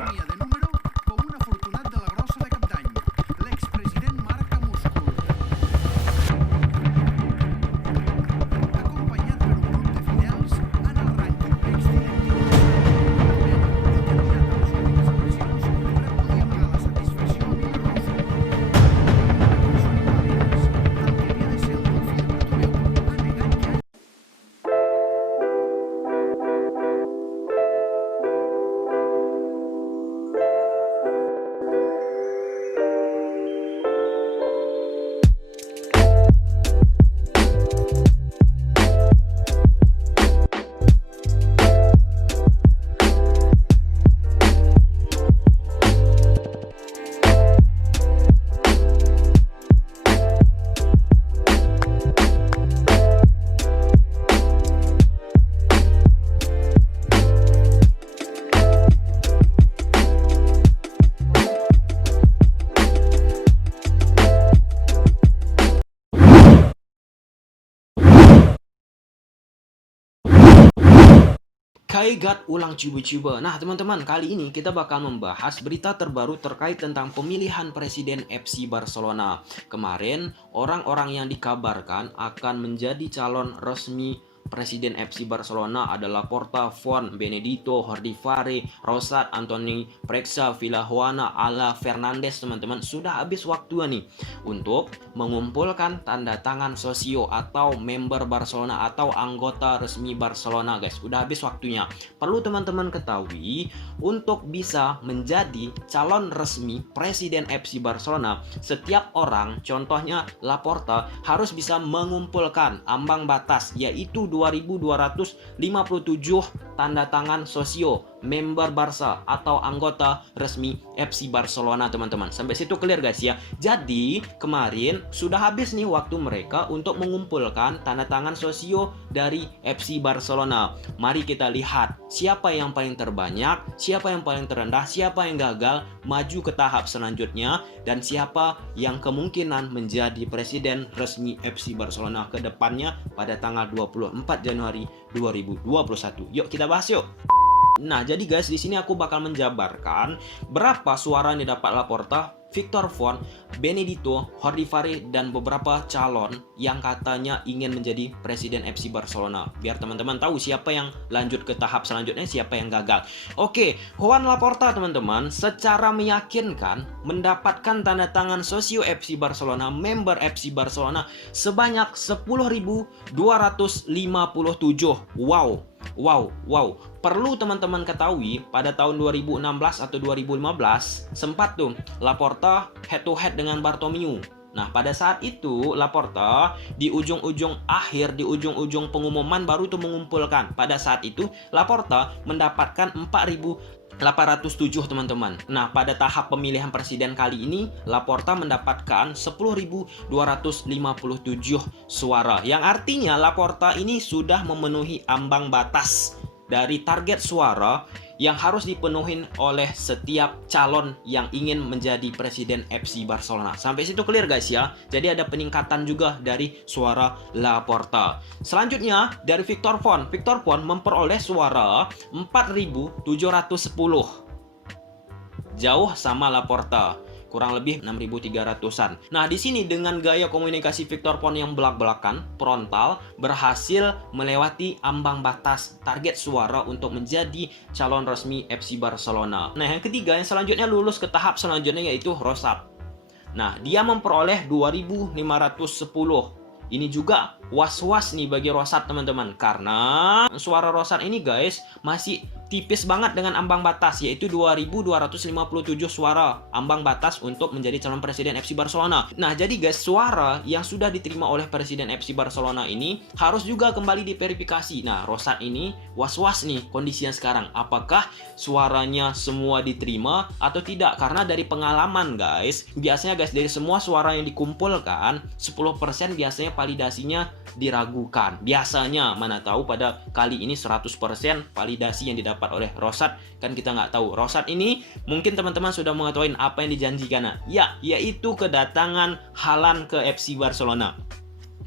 somia de número com un afortunat de la grossa de Cap d'Any, l'expresident Marc Amúscul. Acompanyat per un grup de fidels, en el rànquing exdirectiu i candidat a les últimes eleccions, ara podia amagar la satisfacció amb una rosa. Com són invàlides, el que havia de ser el Delfí de Bartomeu ha negat que hagi Kaigat ulang cuba-cuba. Nah teman-teman, kali ini kita bakal membahas berita terbaru terkait tentang pemilihan presiden FC Barcelona. Kemarin, orang-orang yang dikabarkan akan menjadi calon resmi Presiden FC Barcelona adalah Porta, Font, Benedito, Jordi Fari, Rosat, Antoni Preksa, Villajuana, Ala Fernandes. Teman-teman, sudah habis waktu nih untuk mengumpulkan tanda tangan sosio atau member Barcelona atau anggota resmi Barcelona, guys. Udah habis waktunya. Perlu teman-teman ketahui, untuk bisa menjadi calon resmi Presiden FC Barcelona, setiap orang, contohnya Laporta, harus bisa mengumpulkan ambang batas, yaitu 2.257 tanda tangan sosio member Barca atau anggota resmi FC Barcelona, teman-teman. Sampai situ clear, guys ya. Jadi kemarin sudah habis nih waktu mereka untuk mengumpulkan tanda tangan sosio dari FC Barcelona. Mari kita lihat siapa yang paling terbanyak, siapa yang paling terendah, siapa yang gagal maju ke tahap selanjutnya, dan siapa yang kemungkinan menjadi presiden resmi FC Barcelona ke depannya pada tanggal 24 Januari 2021. Yuk kita bahas yuk. Nah, jadi guys, di sini aku bakal menjabarkan berapa suara yang didapat Laporta, Victor Font, Benedito, Jordi Fari, dan beberapa calon yang katanya ingin menjadi presiden FC Barcelona. Biar teman-teman tahu siapa yang lanjut ke tahap selanjutnya, siapa yang gagal. Oke, Joan Laporta, teman-teman, secara meyakinkan mendapatkan tanda tangan sosio FC Barcelona, member FC Barcelona sebanyak 10.257. Wow. Perlu teman-teman ketahui, pada tahun 2016 atau 2015 sempat tuh Laporta head to head dengan Bartomeu. Nah, pada saat itu Laporta di ujung-ujung akhir, di ujung-ujung pengumuman baru tuh mengumpulkan. Pada saat itu Laporta mendapatkan 4.807, teman-teman. Nah, pada tahap pemilihan presiden kali ini Laporta mendapatkan 10.257 suara. Yang artinya Laporta ini sudah memenuhi ambang batas dari target suara yang harus dipenuhi oleh setiap calon yang ingin menjadi presiden FC Barcelona. Sampai situ clear, guys ya. Jadi ada peningkatan juga dari suara Laporta. Selanjutnya dari Victor Font. Victor Font memperoleh suara 4.710. Jauh sama Laporta, kurang lebih 6.300-an. Nah, di sini dengan gaya komunikasi Victor Font yang belak-belakan, frontal, berhasil melewati ambang batas target suara untuk menjadi calon resmi FC Barcelona. Nah, yang ketiga, yang selanjutnya lulus ke tahap selanjutnya yaitu Rosat. Nah, dia memperoleh 2.510. Ini juga was-was nih bagi Rosat, teman-teman, karena suara Rosat ini, guys, masih tipis banget dengan ambang batas, yaitu 2.257 suara ambang batas untuk menjadi calon presiden FC Barcelona. Nah, jadi guys, suara yang sudah diterima oleh presiden FC Barcelona ini harus juga kembali diverifikasi. Nah, Rosat ini was-was nih kondisinya sekarang, apakah suaranya semua diterima atau tidak? Karena dari pengalaman, guys, biasanya guys, dari semua suara yang dikumpulkan 10% biasanya validasinya diragukan. Biasanya, mana tahu pada kali ini 100% validasi yang didapat oleh Rosat, kan kita nggak tahu. Rosat ini mungkin teman-teman sudah mengetahui apa yang dijanjikan, ya, yaitu kedatangan Haaland ke FC Barcelona.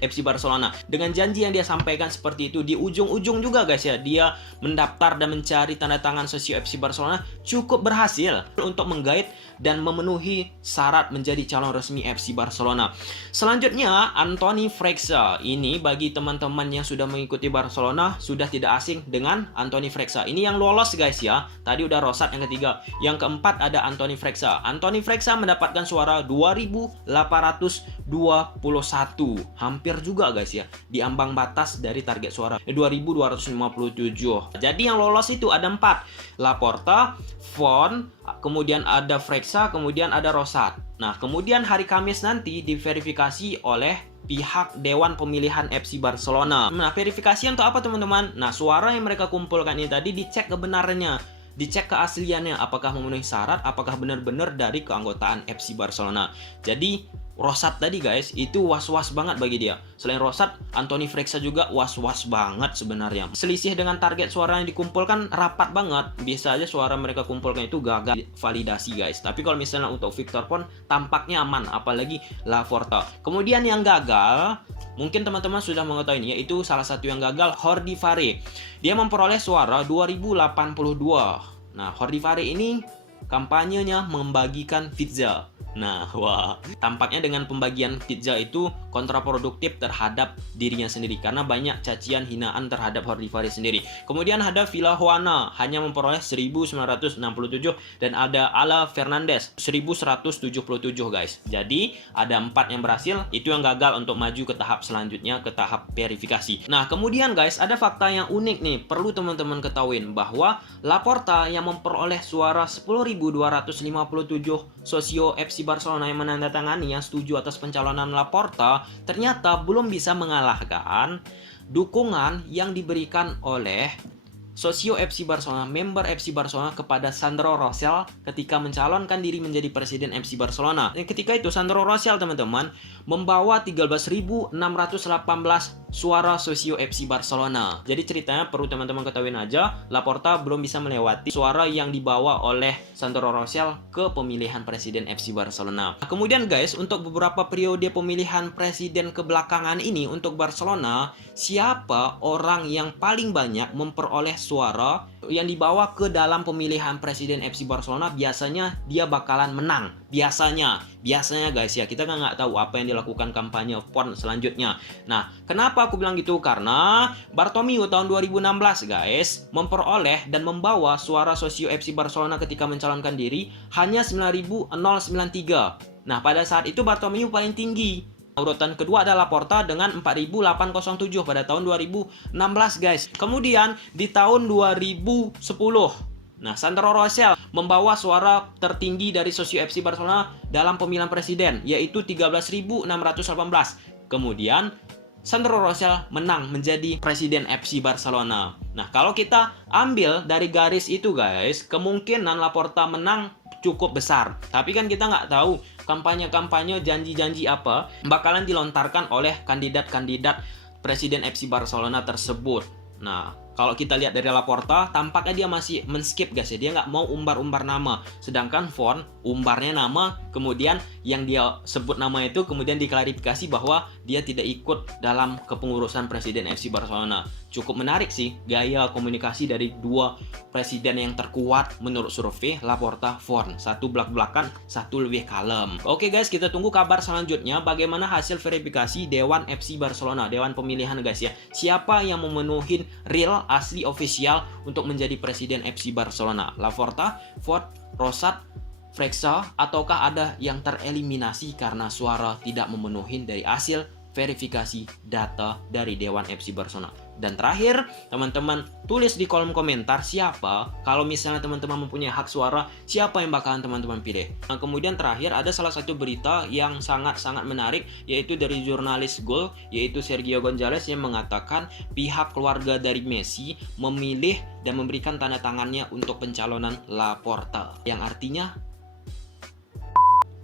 FC Barcelona. Dengan janji yang dia sampaikan seperti itu, di ujung-ujung juga guys ya, dia mendaftar dan mencari tanda tangan sosio FC Barcelona, cukup berhasil untuk menggait dan memenuhi syarat menjadi calon resmi FC Barcelona. Selanjutnya, Anthony Flexa. Ini bagi teman-teman yang sudah mengikuti Barcelona, sudah tidak asing dengan Anthony Flexa. Ini yang lolos guys ya. Tadi udah Rosat yang ketiga. Yang keempat ada Anthony Flexa. Anthony Flexa mendapatkan suara 2.821. Hampir juga guys ya, di ambang batas dari target suara 2.257. Jadi yang lolos itu ada 4. Laporta, Font, kemudian ada Flexa, kemudian ada Rosat. Nah, kemudian hari Kamis nanti diverifikasi oleh pihak Dewan Pemilihan FC Barcelona. Nah, verifikasi untuk apa teman-teman? Nah, suara yang mereka kumpulkan ini tadi dicek kebenarannya, dicek keasliannya, apakah memenuhi syarat, apakah benar-benar dari keanggotaan FC Barcelona. Jadi Rosat tadi guys, itu was-was banget bagi dia. Selain Rosat, Anthony Flexa juga was-was banget sebenarnya. Selisih dengan target suara yang dikumpulkan rapat banget. Biasa aja suara mereka kumpulkan itu gagal validasi guys. Tapi kalau misalnya untuk Victor Font tampaknya aman, apalagi Laporta. Kemudian yang gagal, mungkin teman-teman sudah mengetahui ini, yaitu salah satu yang gagal, Jordi Faré. Dia memperoleh suara 2082. Nah, Jordi Faré ini kampanyenya membagikan pizza. Nah, wah, tampaknya dengan pembagian pizza itu kontraproduktif terhadap dirinya sendiri karena banyak cacian hinaan terhadap Jordi Faré sendiri. Kemudian ada Vila Juana hanya memperoleh 1967 dan ada Ala Fernandez 1177 guys. Jadi ada 4 yang berhasil, itu yang gagal untuk maju ke tahap selanjutnya, ke tahap verifikasi. Nah, kemudian guys, ada fakta yang unik nih, perlu teman-teman ketahuin bahwa Laporta yang memperoleh suara 10.257 sosio FC Barcelona yang menandatangani yang setuju atas pencalonan Laporta ternyata belum bisa mengalahkan dukungan yang diberikan oleh sosio FC Barcelona, member FC Barcelona kepada Sandro Rosell ketika mencalonkan diri menjadi presiden FC Barcelona. Dan ketika itu Sandro Rosell teman-teman membawa 13.618 suara sosio FC Barcelona. Jadi ceritanya perlu teman-teman ketahuin aja, Laporta belum bisa melewati suara yang dibawa oleh Sandro Rosell ke pemilihan presiden FC Barcelona. Nah, kemudian guys, untuk beberapa periode pemilihan presiden kebelakangan ini untuk Barcelona, siapa orang yang paling banyak memperoleh suara yang dibawa ke dalam pemilihan presiden FC Barcelona, biasanya dia bakalan menang. Biasanya guys ya, kita kan nggak tahu apa yang dilakukan kampanye Font selanjutnya. Nah, kenapa aku bilang gitu? Karena Bartomeu tahun 2016 guys memperoleh dan membawa suara sosio FC Barcelona ketika mencalonkan diri hanya 9.093. Nah, pada saat itu Bartomeu paling tinggi. Urutan kedua adalah Laporta dengan 4.807 pada tahun 2016 guys. Kemudian di tahun 2010, nah Sandro Rosell membawa suara tertinggi dari sosio FC Barcelona dalam pemilihan presiden, yaitu 13.618. Kemudian Sandro Rosell menang menjadi presiden FC Barcelona. Nah, kalau kita ambil dari garis itu guys, kemungkinan Laporta menang cukup besar. Tapi kan kita nggak tahu kampanye-kampanye, janji-janji apa bakalan dilontarkan oleh kandidat-kandidat presiden FC Barcelona tersebut. Nah, kalau kita lihat dari Laporta, tampaknya dia masih men-skip guys ya. Dia nggak mau umbar-umbar nama. Sedangkan Font umbarnya nama, kemudian yang dia sebut nama itu kemudian diklarifikasi bahwa dia tidak ikut dalam kepengurusan presiden FC Barcelona. Cukup menarik sih gaya komunikasi dari dua presiden yang terkuat menurut survei, Laporta, Font. Satu belak-belakan, satu lebih kalem. Oke guys, kita tunggu kabar selanjutnya bagaimana hasil verifikasi Dewan FC Barcelona, Dewan Pemilihan guys ya. Siapa yang memenuhi real asli official untuk menjadi presiden FC Barcelona? Laporta, Font, Rosat, Flexa, ataukah ada yang tereliminasi karena suara tidak memenuhi dari hasil verifikasi data dari Dewan FC Barcelona? Dan terakhir, teman-teman tulis di kolom komentar siapa, kalau misalnya teman-teman mempunyai hak suara, siapa yang bakalan teman-teman pilih. Nah, kemudian terakhir ada salah satu berita yang sangat-sangat menarik, yaitu dari jurnalis Gol, yaitu Sergio Gonzalez, yang mengatakan pihak keluarga dari Messi memilih dan memberikan tanda tangannya untuk pencalonan Laporta. Yang artinya,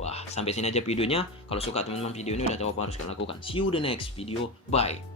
wah, sampai sini aja videonya. Kalau suka teman-teman video ini udah tahu apa harus kalian lakukan. See you the next video. Bye.